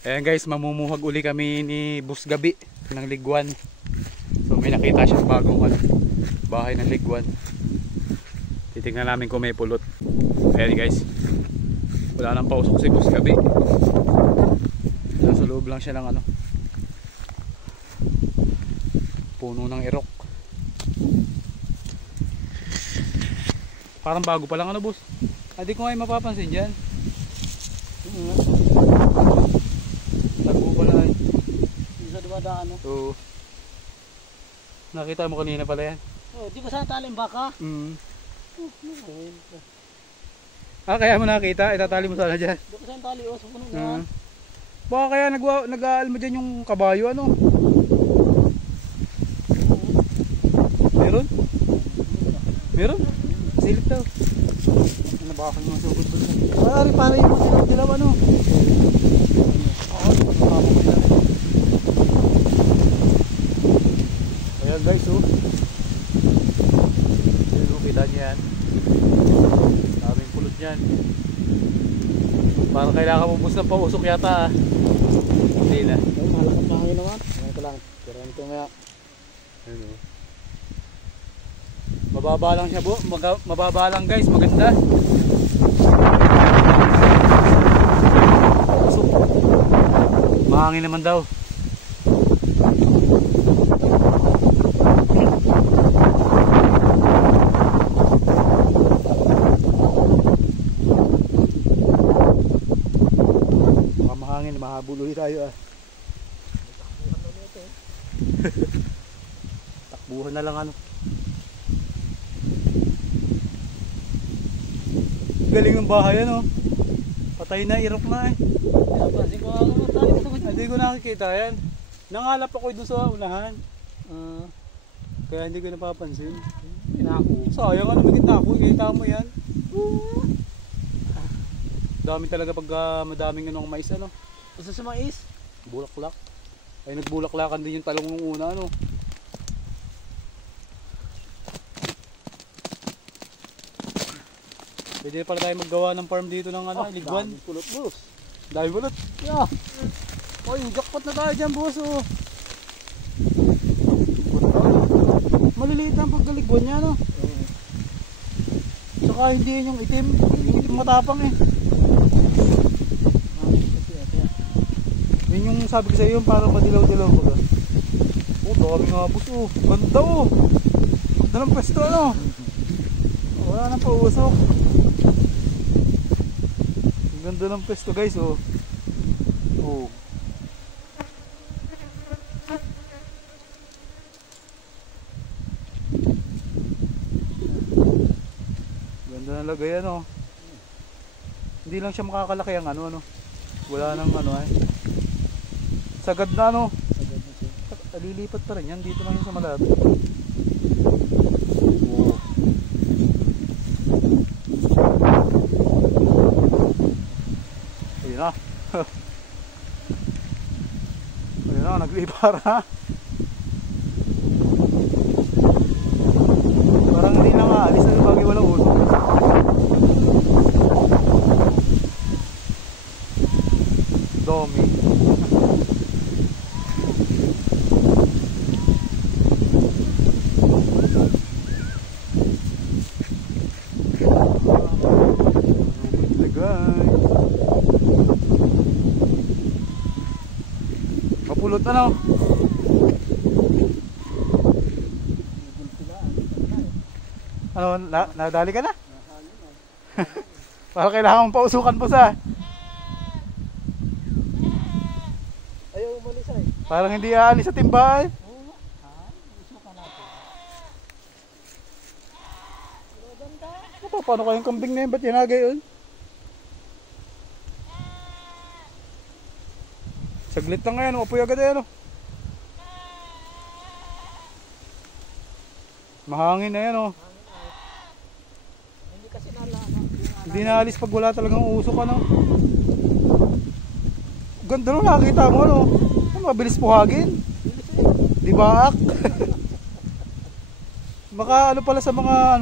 Ayan guys, mamumuhag uli kami ni Boss Gabi ng Liguan. So may nakita siyang bagong bahay ng Liguan. Titingnan namin kung may pulot. Ayan guys, wala nang pausok si Boss Gabi. Nasa loob lang siya ng puno ng irok. Parang bago pa lang boss. Hindi ko nga mapapansin dyan. Tago pala eh. Hindi sa dumadaan Oo. Nakita mo kanina pala yan. Di ba sa talim baka? Kaya mo nakita, itatali mo sana dyan. Di ba sa tali sa puno na? Baka kaya nag-aalma dyan yung kabayo Meron? Meron? Silip daw. Nabakal mga sugod doon. Para yung dilaw Ayan guys Ayan kita niya yan. Daming pulot niyan. Parang kailangan mo bus ng pausok yata Hindi na. Malakap na hangin naman. Ngayon ko lang. Kirain ko nga. Ayan Mababa lang siya mababa lang guys, maganda. Pasok. Mahangin naman daw. Baka mahangin, mahabol ulit tayo Takbuhan na lang Galing ng bahay Patay na, irok na Napansin ko tayo ito. Hindi ko nakikita yan. Nangalap ako doon sa unahan. Kaya hindi ko napapansin. Sayang bakit ako? Kita mo yan. Dami talaga pag madaming mais Basta sa mais? Bulaklak. Ay nagbulaklakan din yung talong nung una Pwede pala tayo maggawa ng farm dito ng Liguan. Dami pulot boss. Dami pulot. Yeah. Jackpot na tayo dyan boss Maliliit ang pagkaliguan niya Saka hindi yun yung itim. Yung itim matapang Yun yung sabi ko sa iyo, parang madilaw-dilaw baga. Dami nga boss Ganda Dalang pwesto Wala nang pausok. Ganda ng pwesto guys Ganda ng lagayan Hindi lang siya makakalaki ang Wala nang Sagad na Lilipat pa rin yan. Dito lang yung sa malapit. Ayun na. Ayun na, naglipar Parang hindi na nga alis na yung bagay walang ulo. Dami. Mapulot nadali ka na? Para kailangan mong pausukan po ayaw umalis Parang hindi aalis sa timba usukan natin. Paano kayong kambing na yun? Ba't yanagay yun? Saglit lang ngayon, upoy agad mahangin na yan Hindi kasi hindi naalis pag wala talagang usok Ganda nakakita mo mabilis puhagin. Di ba? Baka pala sa mga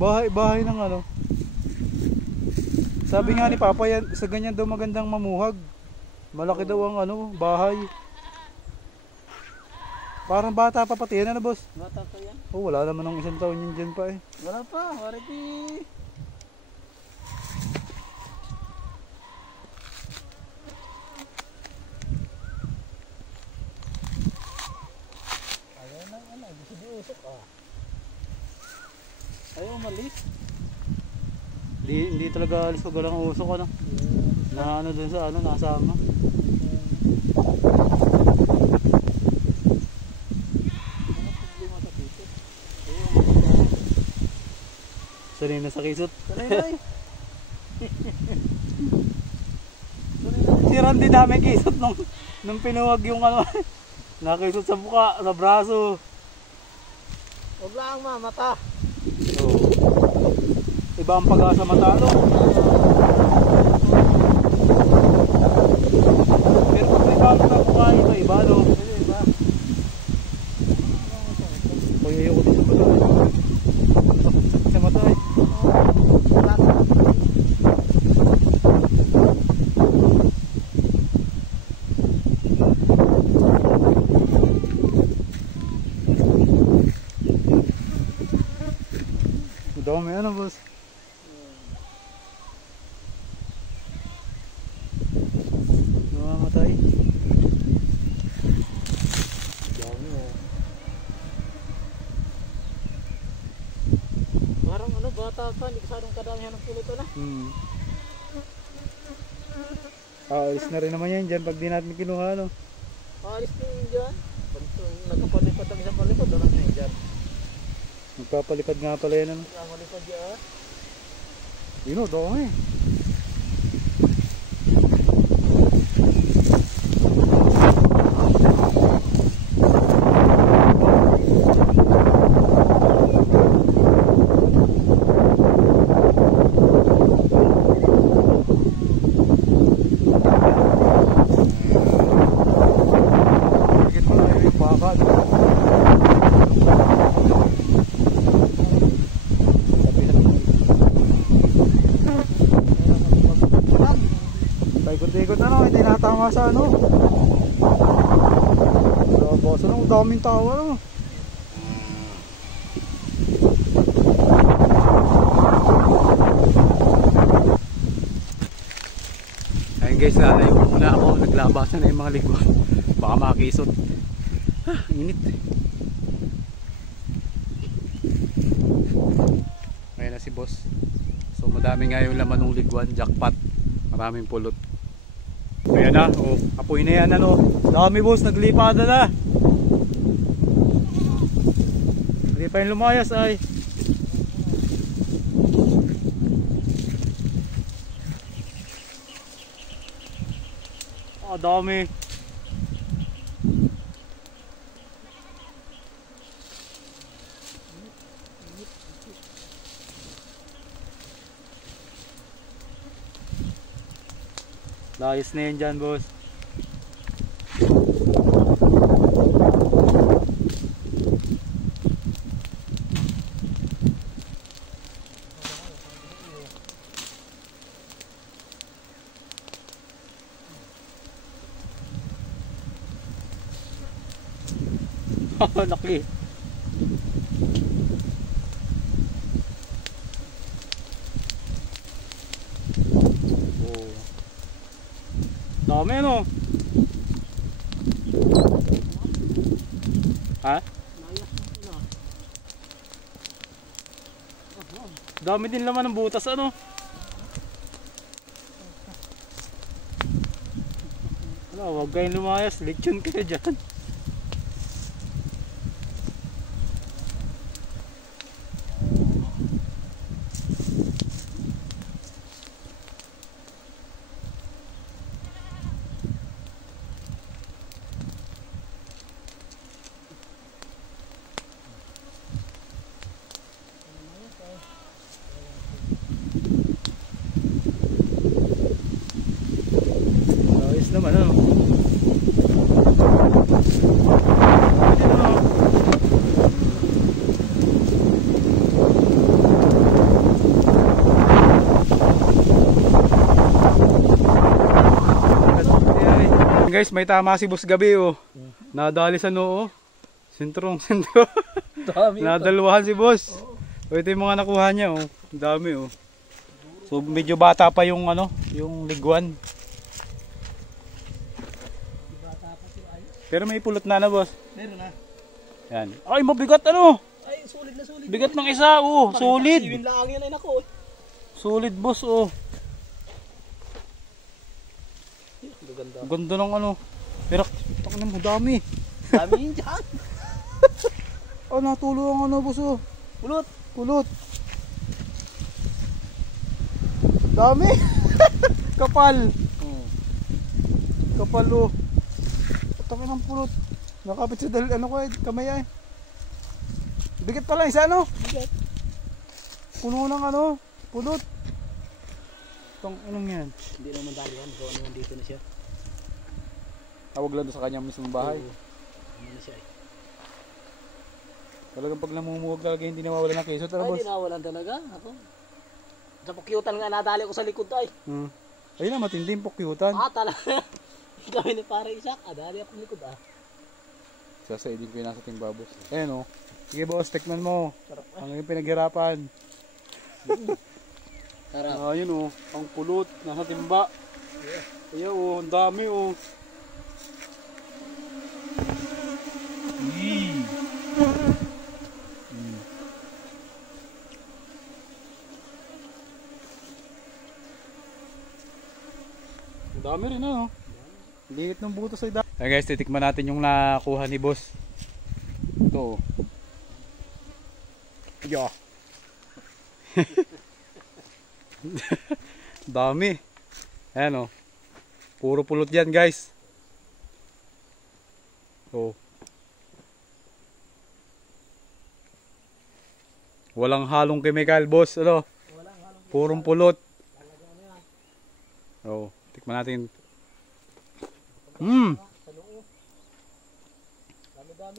bahay ng Sabi nga ni Papa yan, sa ganyan daw magandang mamuhag. Malaki daw ang ano, bahay. Parang bata pa pati yan, ano boss? Bata pa yan. Oh, wala naman ng isang taon yun dyan pa eh. Wala pa, already. Ayaw na, ano, gusto di usok ah. Ayaw umalis. Hindi talaga alis pag walang usok ano. Na ano dun sa ano, nasama. Sanay na sa kisot. Sanay na eh. Si Randy dami kisot nung pinuwag yung ano. Nakisot sa buka, sa braso. Huwag lang mata. So, iba ang pag-asa matalo. Pero kung may bago na buka, iba no. Iba. Uy, ayoko din sa matay. Sa matay. Dami ano boss. Namamatay. Dami oh. Parang ano, bata pa, hindi kasadong kadamihan ng pulito na. Alis na rin naman yan dyan pag di natin kinuha no. Alis na yun dyan. Pag nagkapalipad ang isang palipad, alam na yun dyan. Magpapalipad nga pala yan ano. Nagkamalipad dyan. Yun o, dami. Higit mo na yung baka. Paikot-ikot na no, hindi natama sa ano. So, boss, ano, daming tawa no. Ayun guys, lalayo muna ako, naglabasan na yung mga ligwan. Baka makisot. Init. Ayan na si boss. So madami nga yung laman ng ligwan, jackpot. Maraming pulot. Ayan na, oh, apoy na yan ano. Dami boss, naglipada na. Hindi pa yung lumayas ay. Dami. Layas na yan dyan boss. Laki. Oh. Dami no. Ha? Dami din laman ng butas ano. Wala, huwag kayong lumayas, lechon kayo dyan. Ayos naman ano. Ayun ano. Kaya Guys, may tama si Boss Gabi oh. Nadali sa noo. Sentrong sentro. Dami. Nadalwahan si Boss. O ito yung mga nakuha niya oh. Ang dami oh. So medyo bata pa yung ano, yung liguan. Pero may pulot na Boss. Meron na. Yan. Ay, mabigat ano? Ay, solid na solid. Bigat ng isa oh. Solid. Siwin lang yan ay nako. Solid Boss oh. Ganda. Ganda ng ano. Pero taknan mo dami. Dami yun dyan. Oh, natulo ang ano Boss oh. Pulot. Pulot. Dami. Kapal. Kapal oh. Pataki ng pulot. Nakapit sa ano ko kamay ay. Bigat pala isa ano? Bigat. Puno ng ano, pulot. Tong anong yan? Hindi naman dali yan. Gawa naman dito na siya. Tawag lang doon sa kanyang mismong bahay. Ano na siya eh. Talagang pag namumuwag talaga hindi nawawala ng keso. Tara Ay, boss. di nawalan talaga. Ako. Sa pukyutan nga nadali ko sa likod ay. Ayun na matindi yung pukyutan. Talaga. Kami ni pare Isak. Dali ako likod Sasaidin ko yun nasa timbabos. Ayan o. Sige boss, tekman mo. Sarap Ano yung pinaghirapan? Sarap. Ayun o. Ang pulot. Nasa timba. Ayan o. Ang dami o. Ang dami rin ano. Liit ng butas ay dami. Ayan guys, titikman natin yung nakuha ni boss. Ito. Yeah. Dami. Ayan o. Puro pulot yan guys. Oh. Walang halong chemical boss. Ano? Purong pulot. Oh, tikman natin.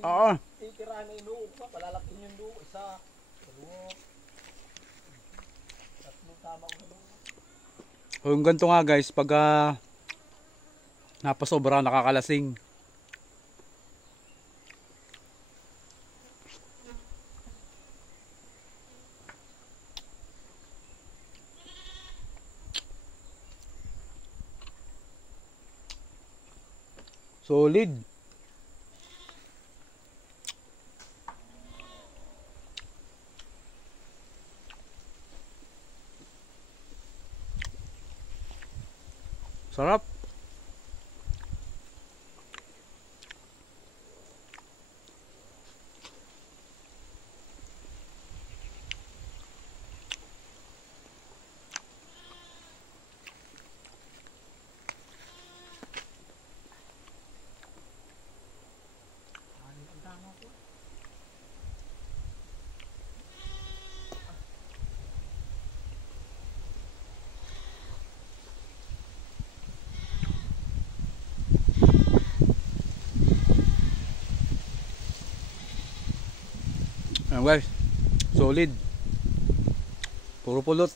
Ah. Titirahan na yung loob pa. Palalakin yung loob. Isa. Loob. Tatlo tama ko sa loob. Yung ganito nga guys, pag napasobra nakakalasing. Solid. Sarap. Ayan guys, solid. Puro pulot.